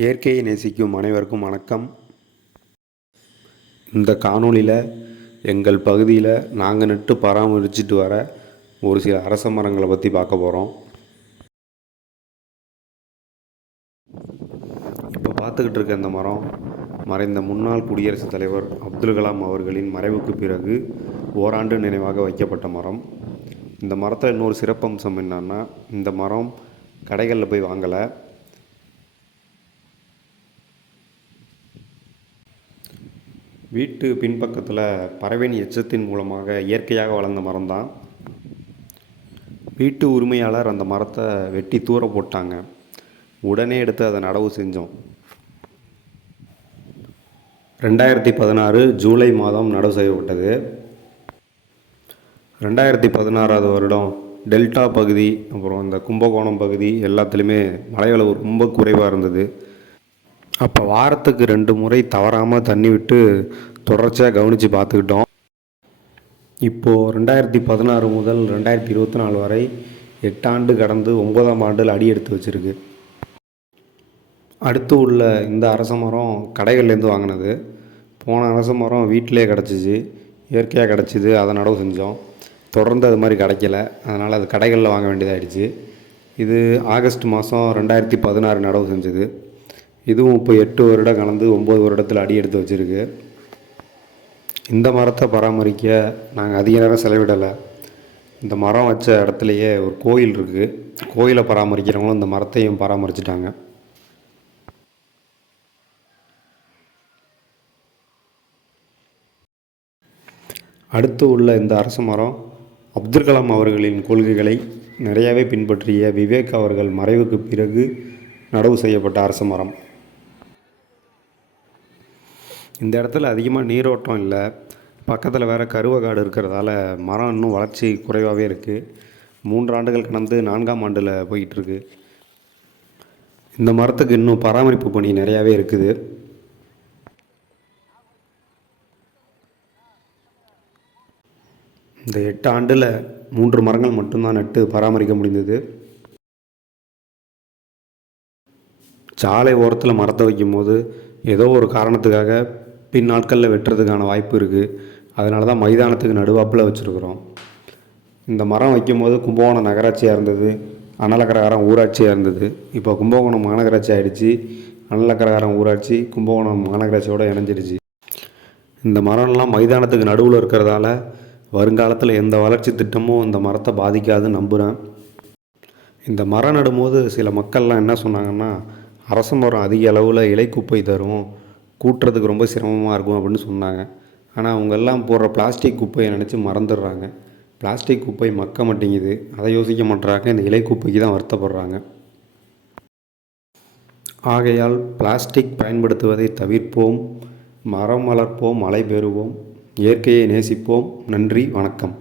இயற்கையை நேசிக்கும் அனைவருக்கும் வணக்கம். இந்த காணொளியில் எங்கள் பகுதியில் நாங்கள் நட்டு பராமரிச்சுட்டு வர ஒரு சில அரச மரங்களை பற்றி பார்க்க போகிறோம் இப்போ பார்த்துக்கிட்டு இருக்க இந்த மரம் மறைந்த முன்னாள் குடியரசுத் தலைவர் அப்துல் கலாம் அவர்களின் மறைவுக்கு பிறகு ஓராண்டு நினைவாக வைக்கப்பட்ட மரம். இந்த மரத்தில் இன்னொரு சிறப்பம்சம் என்னன்னா இந்த மரம் கடைகளில் போய் வாங்கலை. வீட்டு பின்பக்கத்தில் பறவையின் எச்சத்தின் மூலமாக இயற்கையாக வளர்ந்த மரம்தான். வீட்டு உரிமையாளர் அந்த மரத்தை வெட்டி தூர போட்டாங்க. உடனே எடுத்து அதை நடவு செஞ்சோம். ரெண்டாயிரத்தி பதினாறு ஜூலை மாதம் நடவு செய்யப்பட்டது. ரெண்டாயிரத்தி பதினாறாவது வருடம் டெல்டா பகுதி அப்புறம் இந்த கும்பகோணம் பகுதி எல்லாத்துலேயுமே மழையளவு ரொம்ப குறைவாக இருந்தது. அப்போ வாரத்துக்கு ரெண்டு முறை தவறாமல் தண்ணி விட்டு தொடர்ச்சியாக கவனித்து பார்த்துக்கிட்டோம். இப்போது ரெண்டாயிரத்தி பதினாறு முதல் ரெண்டாயிரத்தி இருபத்தி நாலு வரை எட்டாண்டு கடந்து ஒன்பதாம் ஆண்டில் அடி எடுத்து வச்சுருக்கு. அடுத்து உள்ள இந்த அரச மரம் கடைகள்லேருந்து வாங்கினது. போன அரச மரம் வீட்டிலே கிடச்சிச்சு இயற்கையாக கிடச்சிது அதை நடவு செஞ்சோம். தொடர்ந்து அது மாதிரி கிடைக்கல. அதனால் அது கடைகளில் வாங்க வேண்டியதாகிடுச்சு இது ஆகஸ்ட் மாதம் ரெண்டாயிரத்தி பதினாறு நடவு செஞ்சது. இதுவும் இப்போ எட்டு வருடம் கலந்து ஒம்பது வருடத்தில் அடி எடுத்து வச்சுருக்கு. இந்த மரத்தை பராமரிக்க நாங்கள் அதிக நேரம் செலவிடலை. இந்த மரம் வச்ச இடத்துலையே ஒரு கோயில் இருக்குது கோயிலை பராமரிக்கிறவங்களும் இந்த மரத்தையும் பராமரிச்சிட்டாங்க. அடுத்து உள்ள இந்த அரச மரம் அப்துல் கலாம் அவர்களின் கொள்கைகளை நிறையவே பின்பற்றிய விவேக் அவர்கள் மறைவுக்கு பிறகு நடவு செய்யப்பட்ட அரச மரம். இந்த இடத்துல அதிகமாக நீரோட்டம் இல்லை. பக்கத்தில் வேறு கருவக்காடு இருக்கிறதால மரம் இன்னும் வளர்ச்சி குறைவாகவே இருக்குது மூன்று ஆண்டுகள் கடந்து நான்காம் ஆண்டில் போயிட்டுருக்கு இந்த மரத்துக்கு இன்னும் பராமரிப்பு பணி நிறையாவே இருக்குது. இந்த எட்டு ஆண்டில் மூன்று மரங்கள் மட்டும்தான் நட்டு பராமரிக்க முடிந்தது. சாலை ஓரத்தில் மரத்தை வைக்கும்போது ஏதோ ஒரு காரணத்துக்காக பின் நாட்களில் வெட்டுறதுக்கான வாய்ப்பு இருக்குது அதனால தான் மைதானத்துக்கு நடுவாப்பில் வச்சுருக்குறோம். இந்த மரம் வைக்கும்போது கும்பகோணம் நகராட்சியாக இருந்தது. அனலக்கரகாரம் ஊராட்சியாக இருந்தது. இப்போ கும்பகோணம் மாநகராட்சி ஆகிடுச்சு அனலக்கரகாரம் ஊராட்சி கும்பகோணம் மாநகராட்சியோடு இணைஞ்சிடுச்சு. இந்த மரம்லாம் மைதானத்துக்கு நடுவில் இருக்கிறதால வருங்காலத்தில் எந்த வளர்ச்சி திட்டமும் இந்த மரத்தை பாதிக்காதுன்னு நம்புகிறேன் இந்த மரம் நடும்போது சில மக்கள்லாம் என்ன சொன்னாங்கன்னா அரச மரம் அதிக அளவில் இலை குப்பை தரும். கூட்டுறதுக்கு ரொம்ப சிரமமாக இருக்கும் அப்படின்னு சொன்னாங்க. ஆனால் அவங்க எல்லாம் போடுற பிளாஸ்டிக் குப்பையை நினச்சி மறந்துடுறாங்க. பிளாஸ்டிக் குப்பை மக்க மாட்டேங்குது. அதை யோசிக்க மாட்டுறாங்க இந்த இலை குப்பைக்கு தான் வருத்தப்படுறாங்க. ஆகையால் பிளாஸ்டிக் பயன்படுத்துவதை தவிர்ப்போம். மரம் வளர்ப்போம். மழை பெறுவோம். இயற்கையை நேசிப்போம். நன்றி. வணக்கம்.